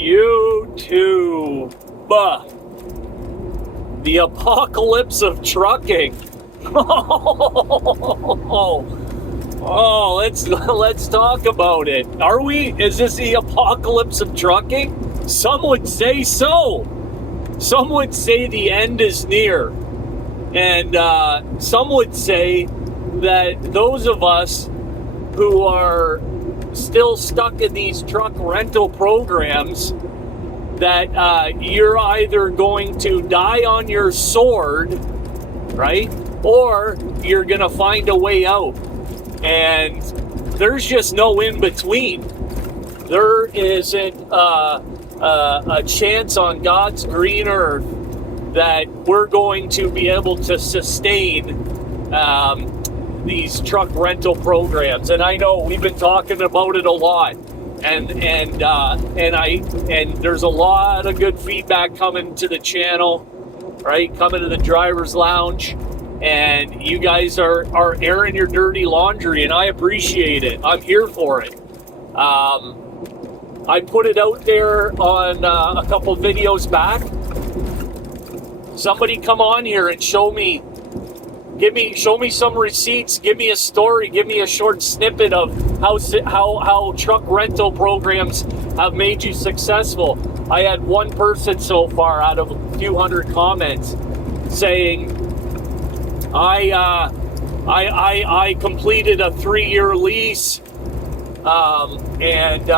YouTube. The apocalypse of trucking. Oh, let's talk about it. Are we? Is this the apocalypse of trucking? Some would say so. Some would say the end is near. And some would say that those of us who are still stuck in these truck rental programs, that you're either going to die on your sword, right? Or you're going to find a way out. And there's just no in between. There isn't a chance on God's green earth that we're going to be able to sustain these truck rental programs. And I know we've been talking about it a lot. And there's a lot of good feedback coming to the channel, right? Coming to the driver's lounge, and you guys are airing your dirty laundry, and I appreciate it. I'm here for it. I put it out there on a couple videos back. Somebody come on here and show me some receipts, give me a story, give me a short snippet of how truck rental programs have made you successful. I had one person so far out of a few hundred comments saying, I completed a 3-year lease, and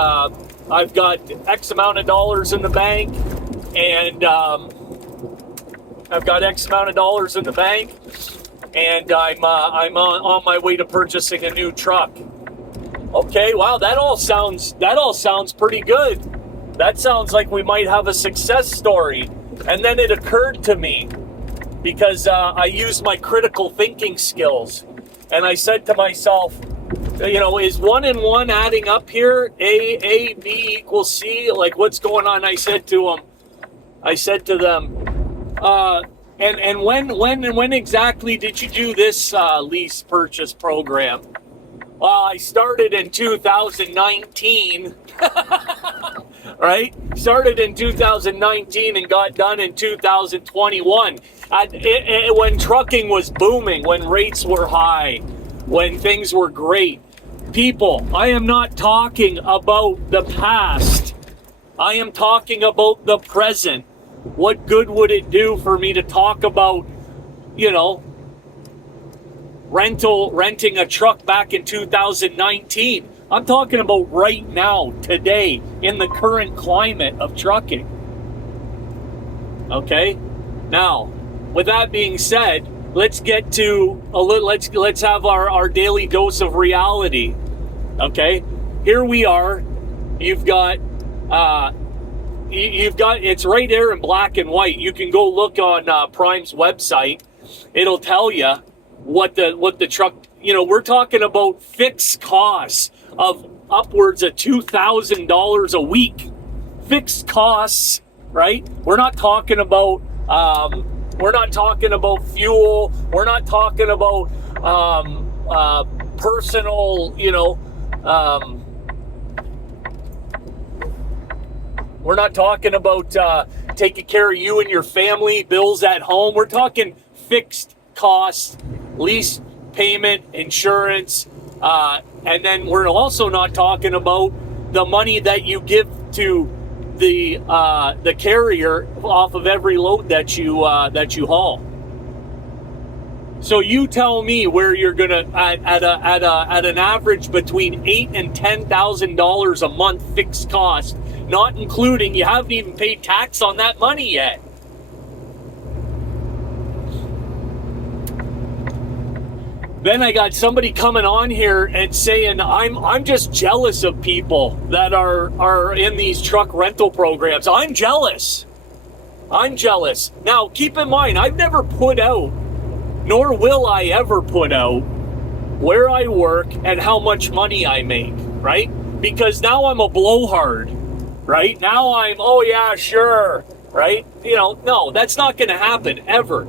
I've got X amount of dollars in the bank, and I've got X amount of dollars in the bank, and I'm on my way to purchasing a new truck. Okay, wow, that all sounds pretty good. That sounds like we might have a success story. And then it occurred to me, because I used my critical thinking skills, and I said to myself, is 1 and 1 adding up here? A, B equals C? Like, what's going on? I said to them, and when exactly did you do this lease purchase program? Well, I started in 2019, right? Started in 2019 and got done in 2021. When trucking was booming, when rates were high, when things were great. People, I am not talking about the past. I am talking about the present. What good would it do for me to talk about, renting a truck back in 2019? I'm talking about right now, today, in the current climate of trucking. Okay? Now, with that being said, let's get to let's have our daily dose of reality. Okay? Here we are. You've got it's right there in black and white. You can go look on Prime's website. It'll tell you what the truck, we're talking about fixed costs of upwards of $2,000 a week. Fixed costs, right? We're not talking about fuel. We're not talking about personal, we're not talking about taking care of you and your family, bills at home. We're talking fixed costs, lease payment, insurance, and then we're also not talking about the money that you give to the carrier off of every load that you haul. So you tell me where you're gonna at an average between $8,000 and $10,000 a month fixed cost, not including, you haven't even paid tax on that money yet. Then I got somebody coming on here and saying, I'm just jealous of people that are in these truck rental programs. I'm jealous. Now, keep in mind, I've never put out, nor will I ever put out, where I work and how much money I make, right? Because now I'm a blowhard, right? Now I'm, oh yeah, sure, right? No, that's not going to happen ever,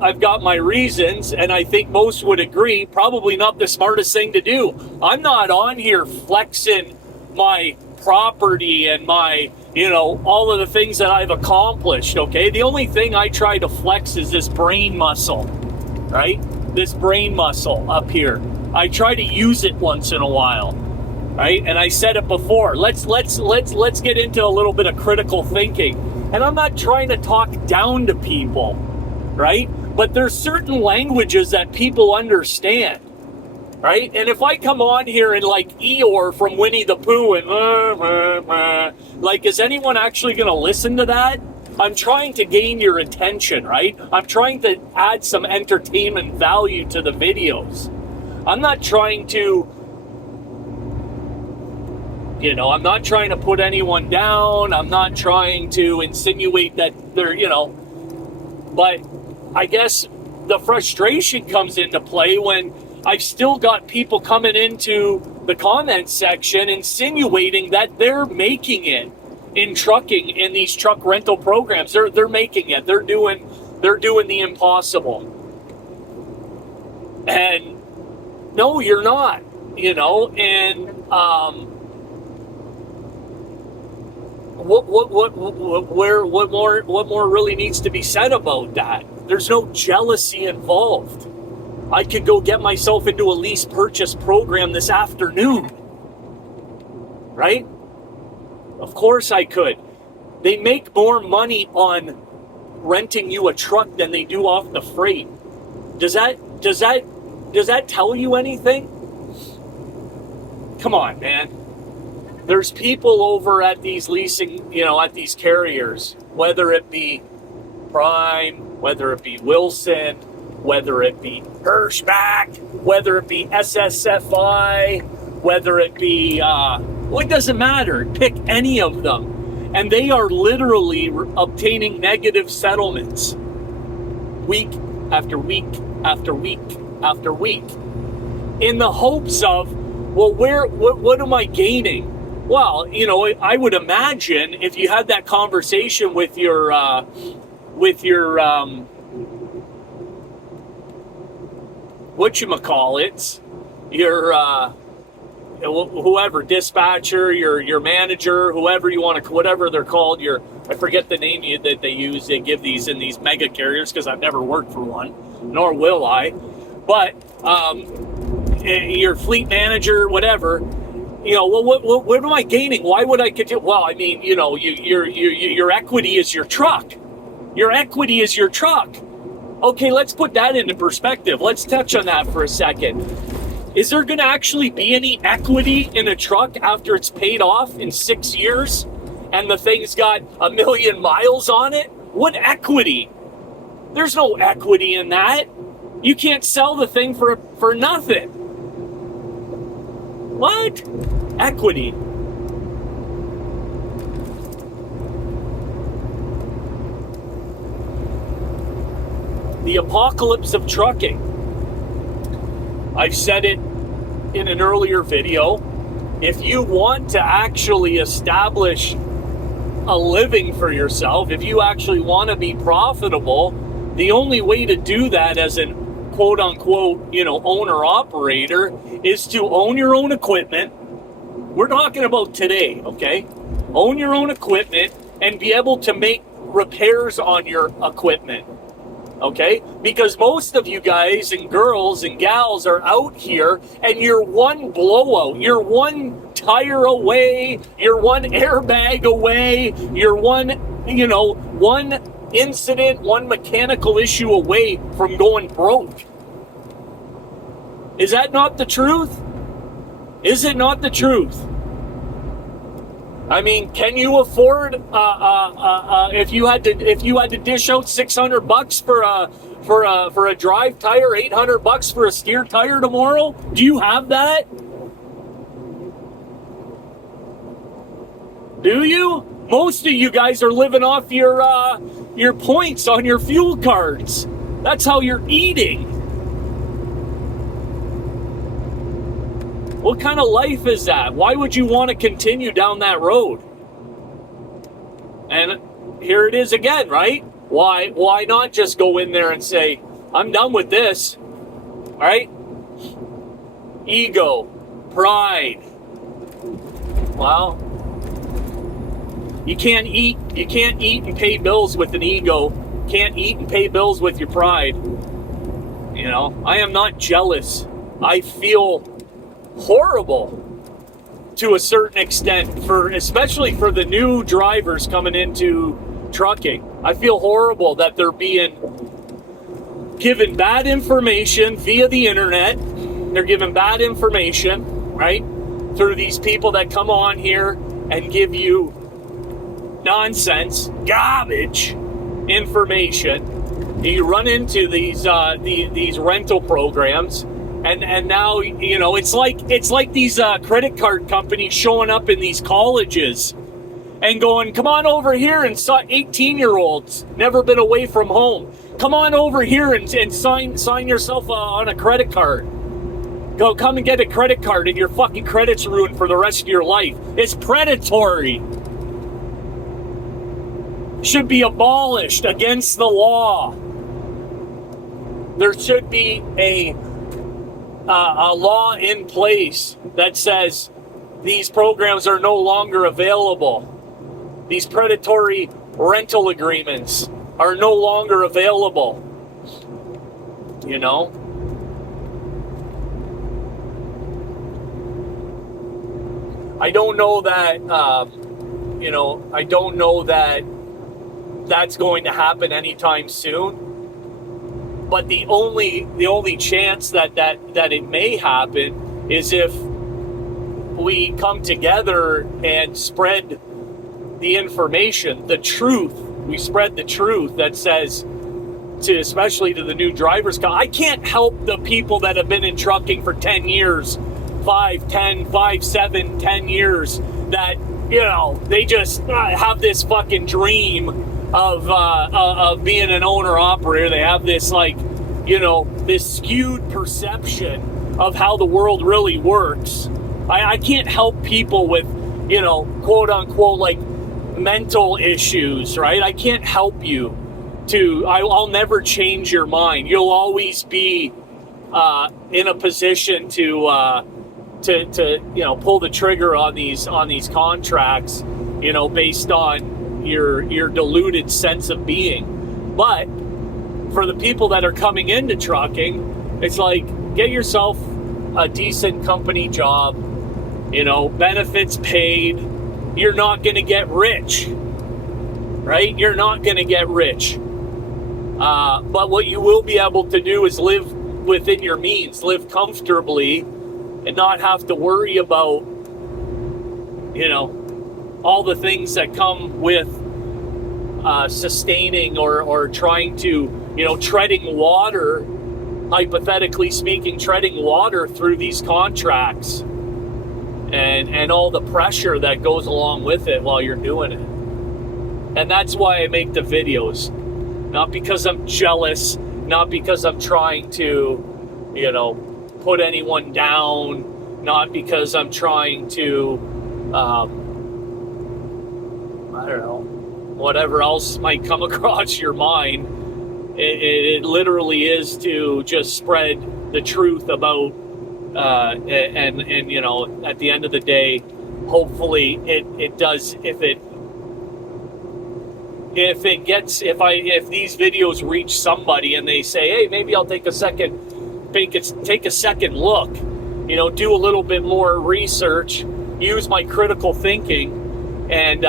I've got my reasons, and I think most would agree, probably not the smartest thing to do. I'm not on here flexing my property and my, all of the things that I've accomplished, okay? The only thing I try to flex is this brain muscle, right? This brain muscle up here. I try to use it once in a while, right? And I said it before. Let's get into a little bit of critical thinking. And I'm not trying to talk down to people, right? But there's certain languages that people understand, right? And if I come on here and like Eeyore from Winnie the Pooh and like, is anyone actually going to listen to that? I'm trying to gain your attention, right? I'm trying to add some entertainment value to the videos. I'm not trying to, I'm not trying to put anyone down. I'm not trying to insinuate that they're, but I guess the frustration comes into play when I've still got people coming into the comment section insinuating that they're making it in trucking, in these truck rental programs. They're making it. They're doing the impossible. And no, you're not, and what more really needs to be said about that? There's no jealousy involved. I could go get myself into a lease purchase program this afternoon, right? Of course I could. They make more money on renting you a truck than they do off the freight. Does that tell you anything? Come on, man. There's people over at these leasing, at these carriers, whether it be Prime, whether it be Wilson, whether it be Hirschbach, whether it be SSFI, whether it be, it doesn't matter. Pick any of them. And they are literally obtaining negative settlements week after week after week after week in the hopes of, what am I gaining? Well, I would imagine if you had that conversation with your whatchamacallits, your whoever, dispatcher, your manager, whoever you want to, whatever they're called, I forget the name that they use. They give these in these mega carriers because I've never worked for one, nor will I. But your fleet manager, whatever, what am I gaining? Why would I continue? Well, I mean, your equity is your truck. Your equity is your truck. Okay, let's put that into perspective. Let's touch on that for a second. Is there going to actually be any equity in a truck after it's paid off in 6 years and the thing's got 1 million miles on it? What equity? There's no equity in that. You can't sell the thing for nothing. What? Equity. The apocalypse of trucking. I've said it in an earlier video. If you want to actually establish a living for yourself, if you actually want to be profitable, the only way to do that as an quote unquote, owner operator is to own your own equipment. We're talking about today, okay? Own your own equipment and be able to make repairs on your equipment. Okay? Because most of you guys and girls and gals are out here and you're one blowout, you're one tire away, you're one airbag away, you're one incident, one mechanical issue away from going broke. Is that not the truth? Is it not the truth? I mean, can you afford if you had to dish out $600 for a drive tire, $800 for a steer tire tomorrow? Do you have that? Do you? Most of you guys are living off your points on your fuel cards. That's how you're eating. What kind of life is that? Why would you want to continue down that road? And here it is again, right? Why not just go in there and say, I'm done with this, all right? Ego, pride, Well, you can't eat and pay bills with an ego. Can't eat and pay bills with your pride. You know, I am not jealous. I feel horrible to a certain extent, especially for the new drivers coming into trucking. I feel horrible that they're being given bad information via the internet. They're given bad information, right? Through these people that come on here and give you nonsense, garbage information. You run into these rental programs, and now, you know, it's like these credit card companies showing up in these colleges and going, come on over here, and 18-year-olds never been away from home. Come on over here and sign yourself on a credit card. Come and get a credit card, and your fucking credit's ruined for the rest of your life. It's predatory. Should be abolished, against the law. There should be a law in place that says these programs are no longer available. These predatory rental agreements are no longer available. You know? I don't know that, I don't know that that's going to happen anytime soon. But the only chance that it may happen is if we come together and spread the information, the truth. We spread the truth that says, especially to the new drivers. I can't help the people that have been in trucking for 10 years, 10 years, that, you know, they just have this fucking dream of being an owner-operator. They have this, like, you know, this skewed perception of how the world really works. I can't help people with, you know, quote-unquote, like, mental issues, right? I can't help you I'll never change your mind. You'll always be in a position to you know, pull the trigger on these contracts, you know, based on your deluded sense of being. But for the people that are coming into trucking, it's like, get yourself a decent company job, you know, benefits paid. You're not going to get rich, right? You're not going to get rich. But what you will be able to do is live within your means, live comfortably, and not have to worry about, you know, all the things that come with sustaining or trying to, you know, treading water, hypothetically speaking, treading water through these contracts and all the pressure that goes along with it while you're doing it. And that's why I make the videos. Not because I'm jealous, not because I'm trying to, you know, put anyone down, not because I'm trying to, I don't know, whatever else might come across your mind. It literally is to just spread the truth about, and you know, at the end of the day, hopefully it does. If these videos reach somebody and they say, hey, maybe I'll take a second look, you know, do a little bit more research, use my critical thinking, and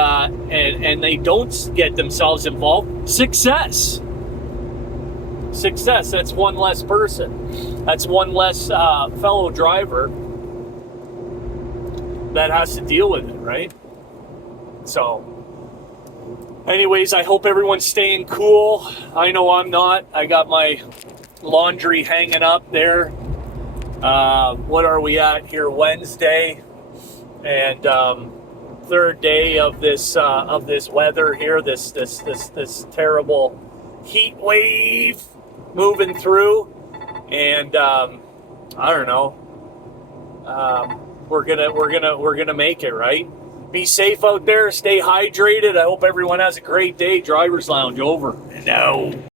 they don't get themselves involved. Success. That's one less person. That's one less fellow driver that has to deal with it, right? So, anyways, I hope everyone's staying cool. I know I'm not. I got my laundry hanging up there. What are we at here? Wednesday, and third day of this weather here. This terrible heat wave moving through, and I don't know. We're gonna make it, right? Be safe out there. Stay hydrated. I hope everyone has a great day. Driver's Lounge over. No.